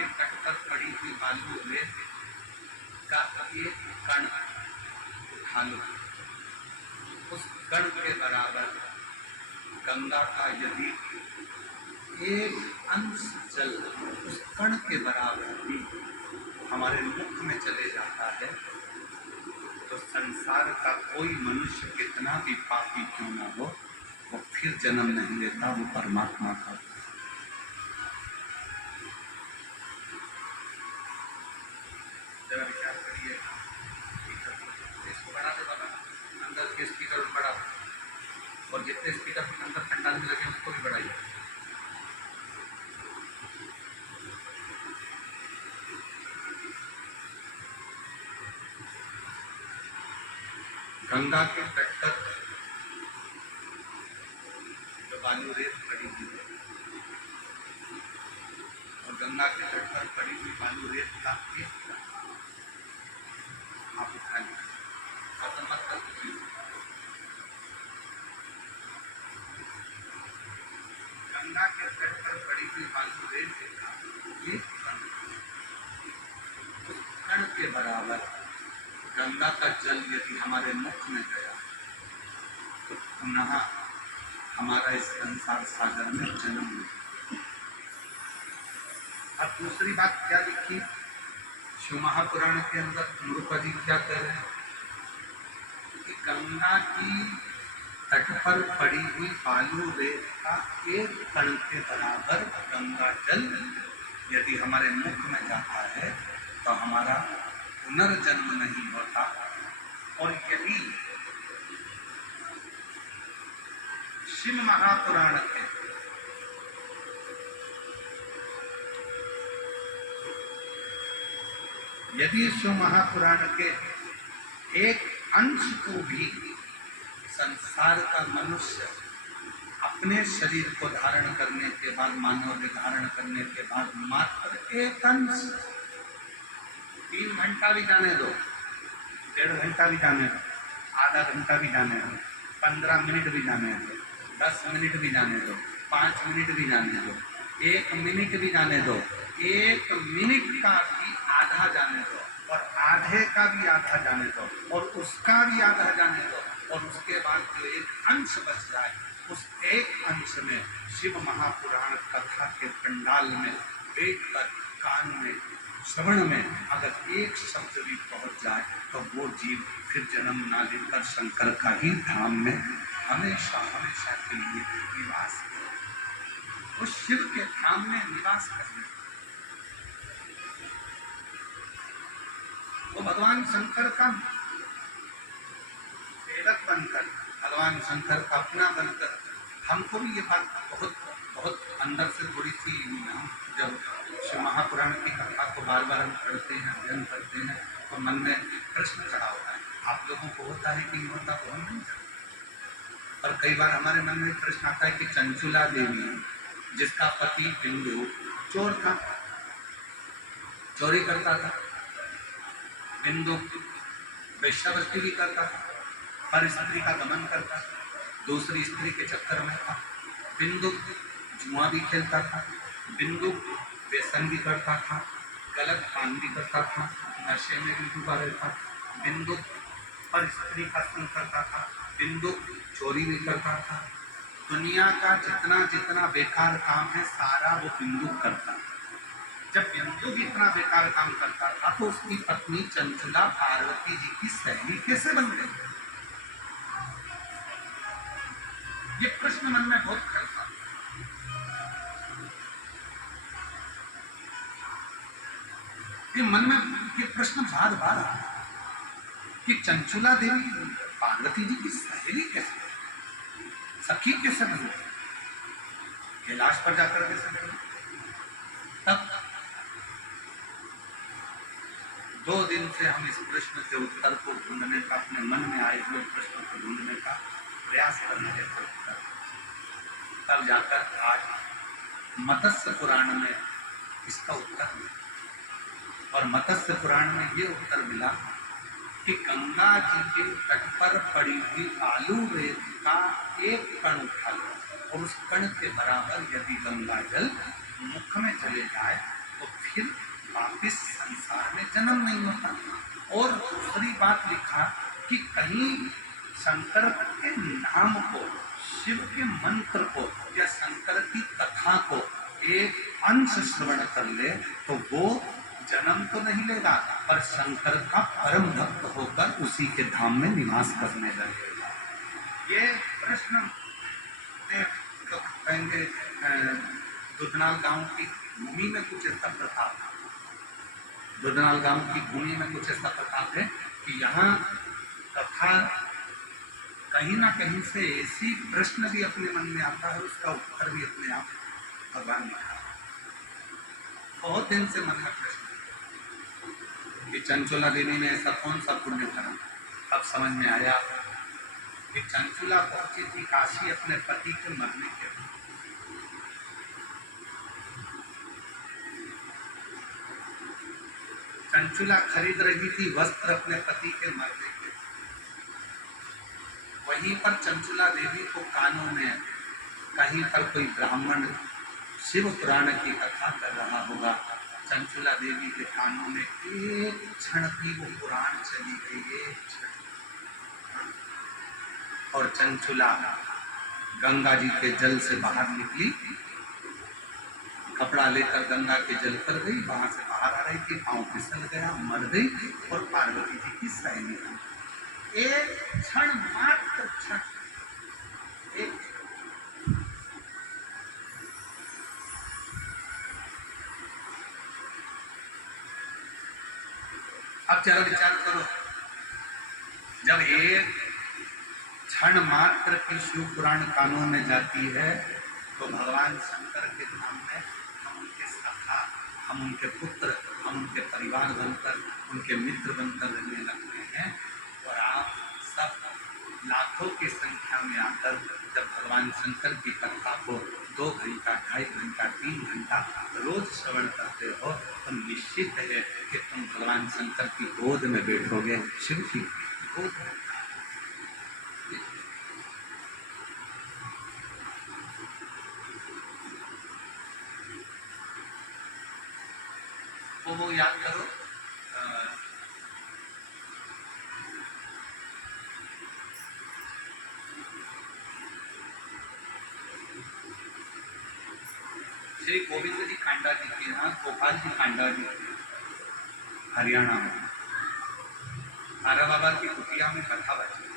के तट पर पड़ी हुई बालू रेत का एक कण उठा लो, उस कण के बराबर गंगा का यदि एक अंश जल उस कण के बराबर भी हमारे मुख में चले जाता है, तो संसार का कोई मनुष्य कितना भी पापी क्यों ना हो, वो फिर जन्म नहीं लेता, वो परमात्मा का। जरा विचार करिए, इसको बढ़ा दे बाबा, अंदर के स्पीकर बढ़ा, और जितने स्पीकर अंदर पंडाल में लगे उसको भी बढ़ाइए। गंगा के तट पर जो बालू रेत पड़ी हुई है, और गंगा के तट पर पड़ी हुई बालू रेत का एक आप उठा लीजिए, खत्म मत कर दीजिए। गंगा के तट पर पड़ी हुई बालू रेत का एक कण के बराबर गंगा का जल यदि हमारे मुख में गया, तो पुनः हमारा इस संसार सागर में जन्म ले। अब दूसरी बात क्या लिखी शिव महापुराण के अंदर, अमृता जी क्या कह रहे हैं कि गंगा की तट पर पड़ी हुई बालू रेत का एक कण के बराबर गंगा जल यदि हमारे मुख में जाता है, तो हमारा पुनर्जन्म नहीं होता। और यही शिव महापुराण के यदि शिव महापुराण के एक अंश को भी संसार का मनुष्य अपने शरीर को धारण करने के बाद, मानव देह धारण करने के बाद मात्र एक अंश, 3 घंटा भी जाने दो, 1.5 घंटा भी जाने दो, आधा घंटा भी जाने दो, 15 मिनट भी जाने दो, 10 मिनट भी जाने दो, 5 मिनट भी जाने दो, 1 मिनट भी जाने दो, 1 मिनट का भी आधा जाने दो, और आधे का भी आधा जाने दो, और उसका भी आधा जाने दो, और उसके बाद जो एक अंश बच जाए, उस एक अंश में शिव महापुराण कथा के पंडाल में बैठकर कान में श्रवण में अगर एक शब्द भी पहुंच जाए, तो वो जीव फिर जन्म ना लेकर शंकर का ही धाम में हमेशा हमेशा के लिए निवास करे, उस शिव के धाम में निवास करने। वो भगवान शंकर का सेवक बनकर, भगवान शंकर का अपना बनकर, हमको भी ये बात बहुत बहुत अंदर से थोड़ी सी, हम जब शिव महापुराण की कथा को बार बार हम पढ़ते हैं, अध्ययन करते हैं, तो मन में प्रश्न खड़ा होता है। आप लोगों को होता है कि नहीं होता, तो हम नहीं जानते। और कई बार हमारे मन में प्रश्न आता है कि चंचुला देवी, जिसका पति बिंदु चोर था, चोरी करता था, बिंदु वेश्यावृत्ति भी करता था, पर स्त्री का दमन करता था, दूसरी स्त्री के चक्कर में था, बिंदु जुआ भी खेलता था, बिंदु व्यसन भी करता था, गलत काम भी करता था, नशे में भी डूबा रहता था, बिंदु पर स्त्री का संग करता था, बिंदु चोरी भी करता था। दुनिया का जितना जितना बेकार काम है सारा वो बिंदु करता था। जब बिंदु भी इतना बेकार काम करता था, तो उसकी पत्नी चंचुला पार्वती जी की सहेली कैसे बन गई? ये प्रश्न मन में बहुत खलता। ये मन में ये प्रश्न बार बार आता कि चंचुला देवी पार्वती जी की सहेली कैसे, सखी कैसे बन गई, कैलाश पर जाकर कैसे बन गई? तब 2 दिन से हम इस प्रश्न के उत्तर को ढूंढने का, अपने मन में आए हुए प्रश्न को ढूंढने का प्रयास करने के उत्तर, तब जाकर आज मत्स्य पुराण में इसका उत्तर मिला। और मत्स्य पुराण में ये उत्तर मिला कि गंगा जी के तट पर पड़ी हुई बालू रेत का एक कण उठा लो, और उस कण के बराबर यदि गंगा जल मुख में चले जाए, तो फिर वापिस संसार में जन्म नहीं होता। और दूसरी बात लिखा कि कहीं शंकर के नाम को, शिव के मंत्र को या शंकर की कथा को एक अंश श्रवण कर ले तो वो जन्म तो नहीं लेगा, पर शंकर का परम भक्त होकर उसी के धाम में निवास करने लगेगा। ये प्रश्न तो कहेंगे दुधनाल गांव की भूमि में कुछ ऐसा प्रथा था। दुधनाल गांव की भूमि में कुछ ऐसा प्रथा है कि यहाँ कथा कहीं ना कहीं से ऐसी प्रश्न भी अपने मन में आता है, उसका उत्तर भी अपने आप भगवान लिखा। बहुत दिन से मन में प्रश्न कि चंचुला देवी ने ऐसा कौन सा पुण्य करा। अब समझ में आया कि चंचुला पहुंची थी काशी अपने पति के मरने के बाद। चंचुला खरीद रही थी वस्त्र अपने पति के मरने के। वहीं पर चंचुला देवी को कानों में कहीं पर कोई ब्राह्मण शिव पुराण की कथा कर रहा होगा। चंचुला देवी के कानों में एक क्षण भी वो पुराण चली गई, एक क्षण। और चंचुला गंगा जी के जल से बाहर निकली, कपड़ा लेकर गंगा के जल कर गई, वहां से बाहर आ रही थी, पांव फिसल गया, मर गई और पार्वती जी की सहेली हुई। एक क्षण, मात्र क्षण, एक। अब जरा विचार करो, जब एक क्षण मात्र की शिव पुराण कानों में जाती है तो भगवान शंकर के धाम में हम उनके सखा, हम उनके पुत्र, हम उनके परिवार बनकर, उनके मित्र बनकर रहने लगते हैं। और आप सब लाखों की संख्या में आकर जब भगवान शंकर की कथा को 2 घंटा, 2.5 घंटा, 3 घंटा रोज श्रवण करते हो तो निश्चित है कि तुम भगवान शंकर की गोद में बैठोगे, शिव की गोद में। वो याद करो, श्री गोविंद जी कांडा जी के यहाँ गोपाल जी कांडा जी हरियाणा में तारा बाबा की कुटिया में कथा बची।